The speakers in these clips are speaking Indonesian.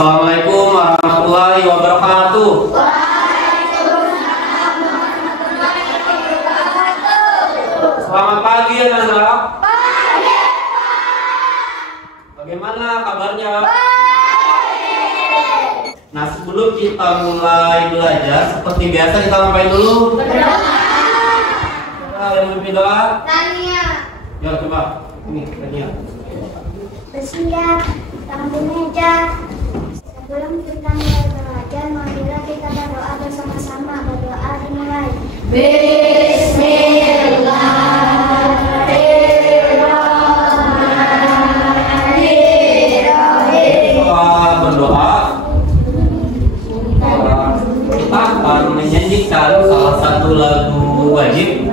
Assalamualaikum warahmatullahi wabarakatuh. Selamat pagi anak-anak. Bagaimana kabarnya? Nah, sebelum kita mulai belajar, seperti biasa kita ngapain dulu? Yang memimpin doa? Tania. Ya, coba. Ini, Tania. Bersiap, tampil meja. Sebelum kita mulai belajar, marilah kita berdoa bersama-sama. Berdoa dimulai. Bismillahirrahmanirrahim. Setelah berdoa, kita akan menyanyikan salah satu lagu wajib.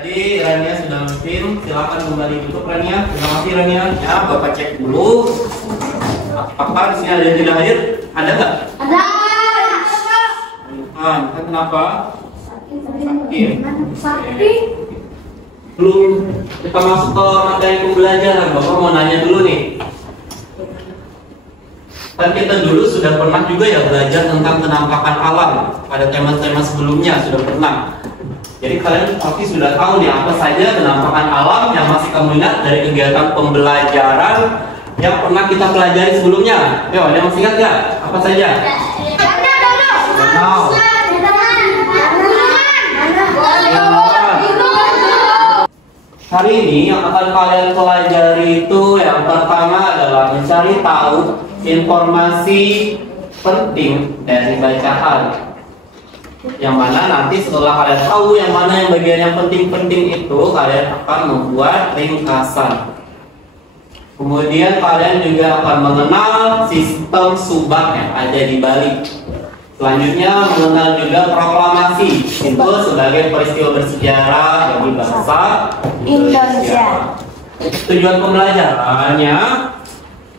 Tadi Rania sudah memimpin, silakan kembali duduk Rania. Terima kasih Rania. Ya, Bapak cek dulu. Apakah di sini ada yang tidak hadir? Ada nggak? Ada. Kenapa? Sakti. Belum kita masuk ke materi pembelajaran, Bapak mau nanya dulu nih. Kan kita dulu sudah pernah juga ya belajar tentang penampakan alam pada tema-tema sebelumnya, sudah pernah. Jadi kalian pasti sudah tahu nih apa saja penampakan alam yang masih kamu ingat dari kegiatan pembelajaran yang pernah kita pelajari sebelumnya. Yo, ada yang masih ingat nggak? Apa saja? Danau. Hari ini yang akan kalian pelajari itu yang pertama adalah mencari tahu informasi penting dari bacaan. Yang mana nanti setelah kalian tahu yang mana yang bagian yang penting-penting itu, kalian akan membuat ringkasan. Kemudian kalian juga akan mengenal sistem subak yang ada di balik. Selanjutnya mengenal juga proklamasi, itu sebagai peristiwa bersejarah bagi bangsa Indonesia. Tujuan pembelajarannya,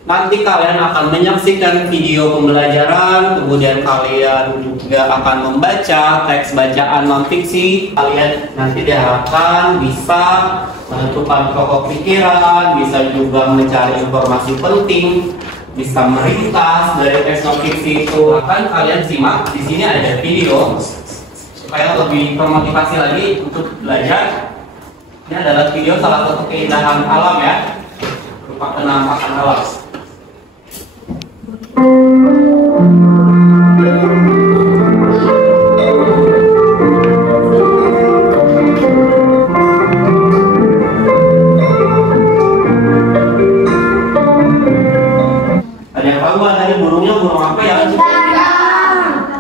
nanti kalian akan menyaksikan video pembelajaran, kemudian kalian juga akan membaca teks bacaan non-fiksi. Kalian nanti diharapkan bisa menentukan pokok pikiran, bisa juga mencari informasi penting, bisa meringkas dari teks non-fiksi itu. Akan kalian simak di sini ada video supaya lebih termotivasi lagi untuk belajar. Ini adalah video salah satu keindahan alam ya, berupa penampakan alam. Ada yang tahu nggak tadi burungnya burung apa ya?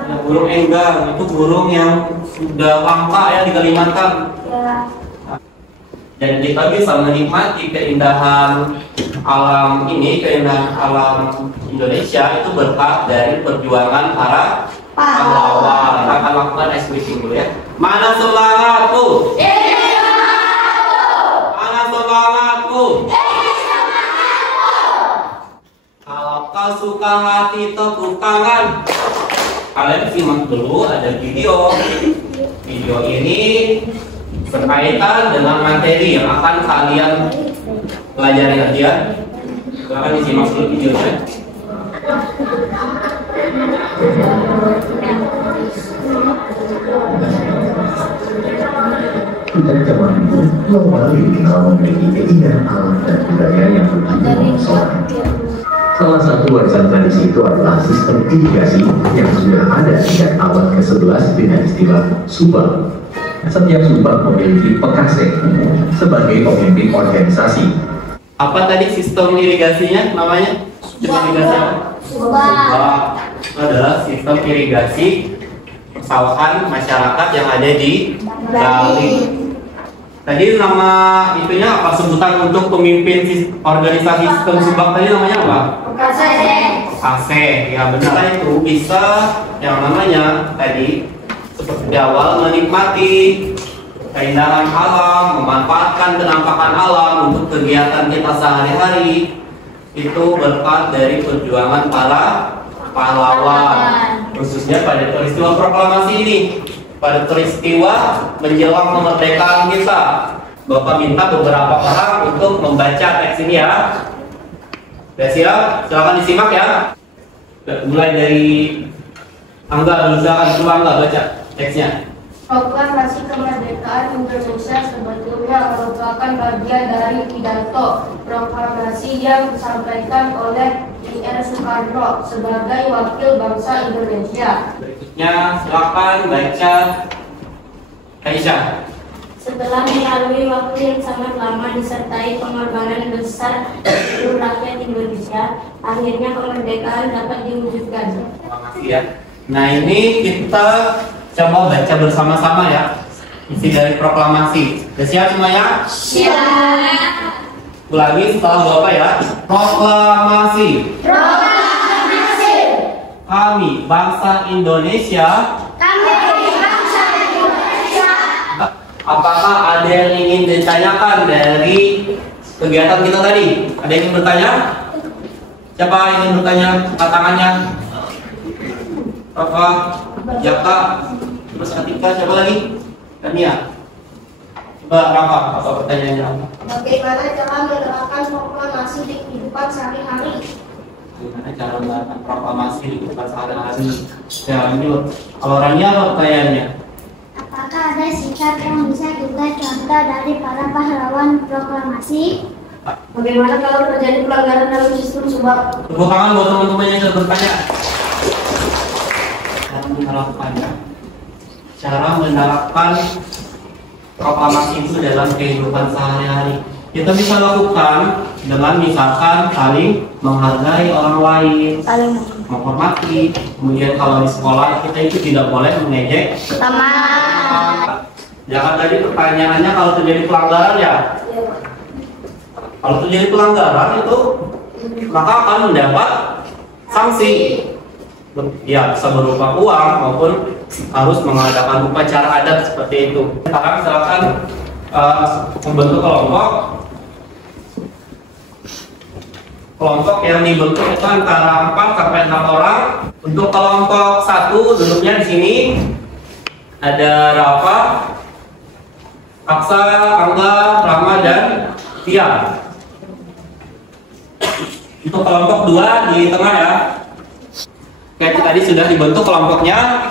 Ya, burung enggang itu burung yang sudah langka ya di Kalimantan. Dan kita bisa menikmati keindahan alam ini, keindahan alam Indonesia itu berkat dari perjuangan para pahlawan. Kita akan lakukan ice breathing dulu ya. Mana semangatku? Mana semangatku? Kalau kau suka hati tepuk tangan. Kalian simak dulu ada video. Video ini berkaitan dengan materi yang akan kalian pelajari nanti ya. Silahkan disimak dulu videonya. Kita zaman dulu, Pulau Bali dikenal memiliki keindahan alam dan budaya yang begitu mempesona. Salah satu warisan tradisi itu adalah sistem irigasi yang sudah ada sejak abad ke-11 dengan istilah subak. Setiap subak memiliki pekasek sebagai pemimpin organisasi. Apa tadi sistem irigasinya namanya? Sistem irigasi apa? Subak. Itu adalah sistem irigasi persawahan masyarakat yang ada di Bali. Tadi nama itunya apa, sebutan untuk pemimpin organisasi sistem subak tadi namanya apa? Pekasek. Ya benar, itu bisa yang namanya tadi seperti di awal menikmati keindahan alam, memanfaatkan penampakan alam untuk kegiatan kita sehari-hari. Itu berkat dari perjuangan para pahlawan, khususnya pada peristiwa proklamasi ini. pada peristiwa menjelang kemerdekaan kita. Bapak minta beberapa orang untuk membaca teks ini ya. Sudah siap? Silakan disimak ya. Mulai dari Angga, silakan Angga baca teksnya. Proklamasi kemerdekaan Indonesia sebetulnya merupakan bagian dari pidato proklamasi yang disampaikan oleh I.R. Soekarno sebagai wakil bangsa Indonesia. Berikutnya silakan baca Aisyah. Setelah melalui waktu yang sangat lama disertai pengorbanan besar seluruh rakyat Indonesia, akhirnya kemerdekaan dapat diwujudkan. Terima kasih ya. Nah ini kita coba baca bersama-sama ya isi dari proklamasi. Sudah siap semuanya? Siap. Ulangi setelah Bapak ya. Proklamasi. Proklamasi. Kami bangsa Indonesia. Kami bangsa Indonesia. Apakah ada yang ingin ditanyakan dari kegiatan kita tadi? Ada yang ingin bertanya? Siapa yang ingin bertanya? Angkat tangannya. Rafa, Jaka, terus Atika, siapa lagi? Tania. Coba Rafa, apa pertanyaannya? Bagaimana cara menerapkan proklamasi di kehidupan sehari-hari? Bagaimana cara menerapkan proklamasi di kehidupan sehari-hari? Ya, lanjut. Kalau Rania apa pertanyaannya? Apakah ada sikap yang bisa kita contoh dari para pahlawan proklamasi? Bagaimana kalau terjadi pelanggaran dalam sistem sebab? Tepuk tangan buat teman-teman yang sudah bertanya. Cara menerapkan proklamasi itu dalam kehidupan sehari-hari. Kita bisa lakukan dengan misalkan saling menghargai orang lain, menghormati. Kemudian kalau di sekolah kita itu tidak boleh mengejek teman. Jangan tadi pertanyaannya kalau terjadi pelanggaran ya. Kalau terjadi pelanggaran itu maka akan mendapat sanksi. Ya, bisa berupa uang maupun harus mengadakan upacara adat seperti itu. Sekarang silakan membentuk kelompok. Kelompok yang dibentuk itu antara 4 sampai 6 orang. Untuk kelompok 1 duduknya di sini ada Rafa, Aksa, Angga, Rama dan Tia. Untuk kelompok 2 di tengah ya. Kayak tadi sudah dibentuk kelompoknya.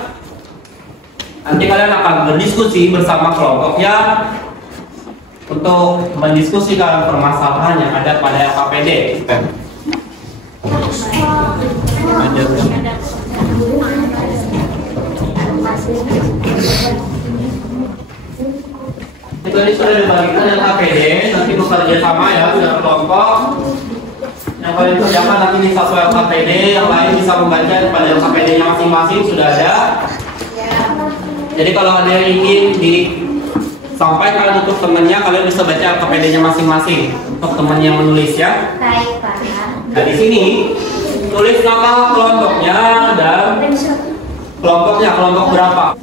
Nanti kalian akan berdiskusi bersama kelompoknya untuk mendiskusikan permasalahan yang ada pada LKPD. Itu tadi sudah dibagikan LKPD, nanti bekerja sama ya dengan kelompok. Yang paling kerjakan nanti di satu LKPD, yang lain bisa membaca pada LKPD-nya masing-masing sudah ada. Jadi kalau ada yang ingin disampaikan untuk temannya, kalian bisa baca LKPD-nya masing-masing untuk teman yang menulis ya. Baik, Pak. Nah di sini tulis nama kelompoknya dan kelompoknya kelompok berapa.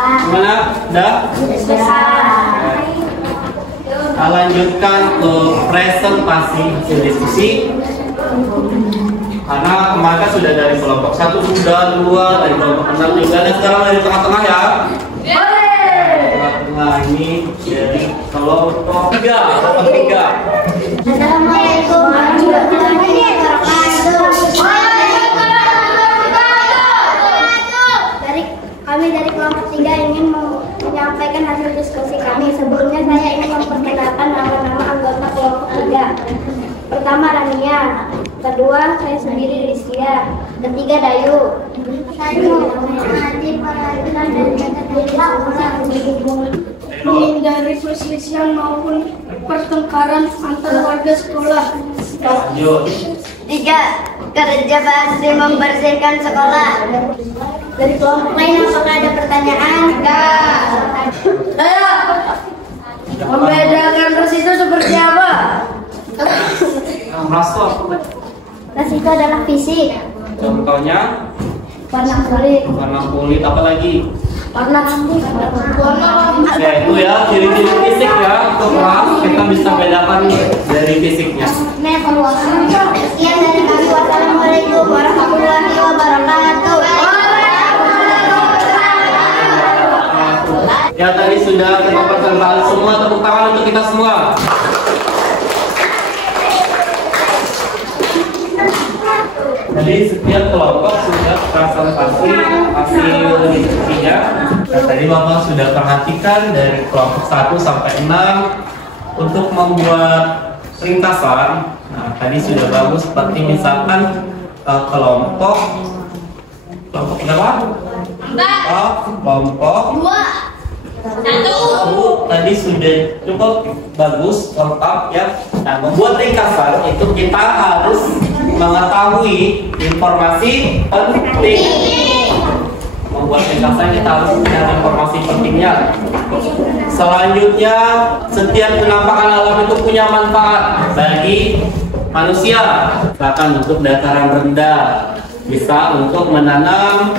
Gimana? Udah? Kita lanjutkan ke presentasi hasil diskusi. Karena kemarin sudah dari kelompok 1 sudah, 2 dari kelompok 6 juga, dan sekarang dari tengah-tengah ya. Tengah-tengah ini dari kelompok 3. Assalamualaikum warahmatullahi wabarakatuh. Kami dari kelompok 3 ingin menyampaikan hasil diskusi kami. Sebelumnya saya ingin memperkenalkan nama-nama anggota kelompok 3. Pertama Rania, kedua saya sendiri Rizkia, ketiga Dayu. Menghindari perselisihan maupun pertengkaran antar warga sekolah. Lanjut. 3. Kerja bakti membersihkan sekolah. Dari kelompok lain apakah ada pertanyaan? Enggak. Ayo. Membedakan ras itu seperti apa? Ras itu apa? Ras itu adalah fisik. Contohnya Warna kulit. warna kulit, apa lagi? Warna Ya itu ya ciri-ciri fisik ya untuk ras kita bisa bedakan dari fisiknya. Sekian dari kami. Wassalamualaikum warahmatullahi wabarakatuh. Ya tadi sudah kita perkenalkan semua, tepuk tangan untuk kita semua. Jadi setiap kelompok sudah presentasi hasil diskusinya. Dan tadi Bapak sudah perhatikan dari kelompok 1 sampai 6 untuk membuat ringkasan. Nah tadi sudah bagus, seperti misalkan kelompok berapa? Kelompok 1 tadi sudah cukup bagus, lengkap ya. Nah, membuat ringkasan itu kita harus mengetahui informasi penting. Membuat ringkasan kita harus punya informasi pentingnya. Selanjutnya, setiap penampakan alam itu punya manfaat bagi manusia. Bahkan untuk dataran rendah, bisa untuk menanam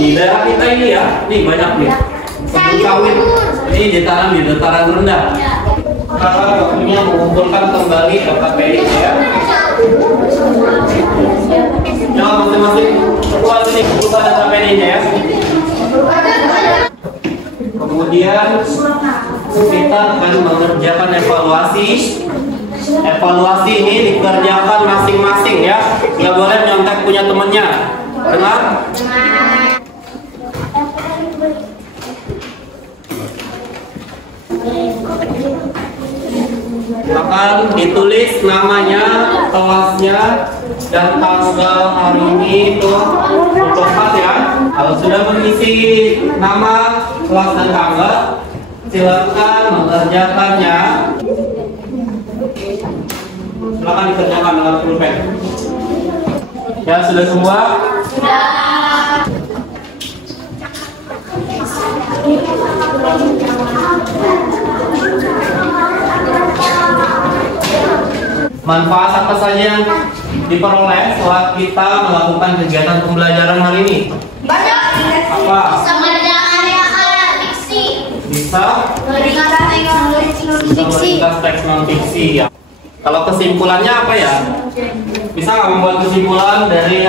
di daerah kita ini ya. Ini banyak nih. Sawit ini ditanam di dataran rendah. Karena waktunya mengumpulkan kembali data PDI ya. Ya masing-masing keluar sini kumpulkan data PDI-nya ya. Kemudian kita akan mengerjakan evaluasi. Evaluasi ini dikerjakan masing-masing ya. Nggak boleh nyontek punya temannya. Dengar? Akan ditulis namanya, kelasnya, dan tanggal hari ini itu tepat ya. Kalau sudah mengisi nama, kelas, dan tanggal, silakan mengerjakannya. Silakan dikerjakan dengan pulpen. Ya sudah semua? Manfaat apa saja yang diperoleh setelah kita melakukan kegiatan pembelajaran hari ini? banyak. Apa? Bisa mengerjakan fiksi. Bisa Fiksi. meringkas teks non fiksi ya. Kalau kesimpulannya apa ya? Bisa nggak membuat kesimpulan dari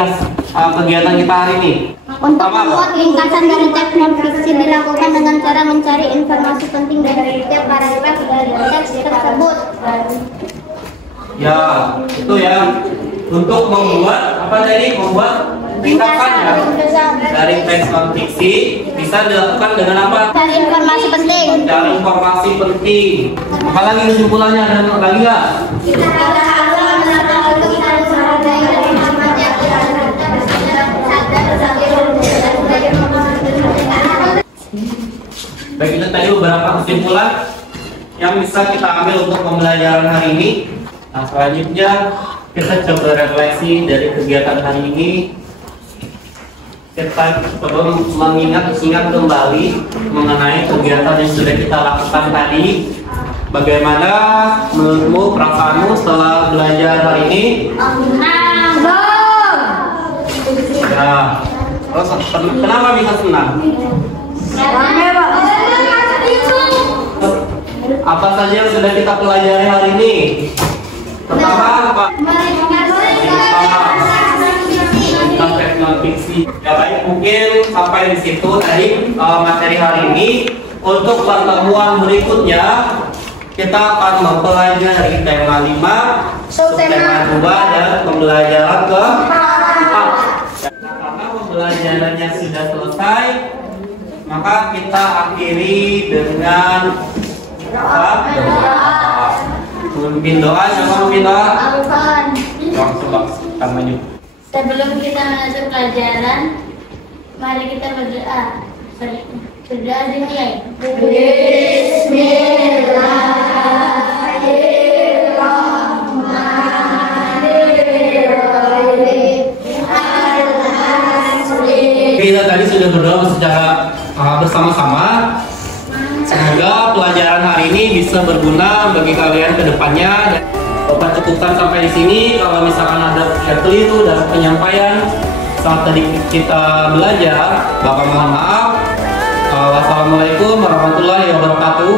kegiatan kita hari ini? Untuk Apa? membuat ringkasan dari teks non-fiksi dilakukan dengan cara mencari informasi penting dari setiap paragraf dari teks tersebut. Ya, itu ya. Untuk membuat apa tadi? Membuat ringkasan ya dari teks non fiksi bisa dilakukan dengan apa? Cari informasi penting. Cari informasi penting. Apalagi kesimpulannya, ada lagi nggak? Baik, itu tadi beberapa kesimpulan yang bisa kita ambil untuk pembelajaran hari ini. Nah, selanjutnya kita coba refleksi dari kegiatan hari ini. Kita coba mengingat kembali mengenai kegiatan yang sudah kita lakukan tadi. Bagaimana menurutmu, perasaanmu setelah belajar hari ini? Ya, terus kenapa bisa senang? Apa saja yang sudah kita pelajari hari ini? Pertama apa? Tentang teks non fiksi. Ya baik, mungkin sampai di situ tadi materi hari ini. Untuk pertemuan berikutnya kita akan mempelajari tema 5, subtema 2 dan pembelajaran ke-4. Karena pembelajarannya sudah selesai, maka kita akhiri dengan memimpin doa. Siapa memimpin doa? Coba kita maju. Sebelum kita masuk pelajaran, mari kita berdoa. Berdoa dimulai. Bismillahirrahmanirrahim. bersama-sama. Semoga pelajaran hari ini bisa berguna bagi kalian ke depannya. Dan Bapak cukupkan sampai di sini. Kalau misalkan ada yang keliru dalam penyampaian saat tadi kita belajar, Bapak mohon maaf. Wassalamualaikum warahmatullahi wabarakatuh.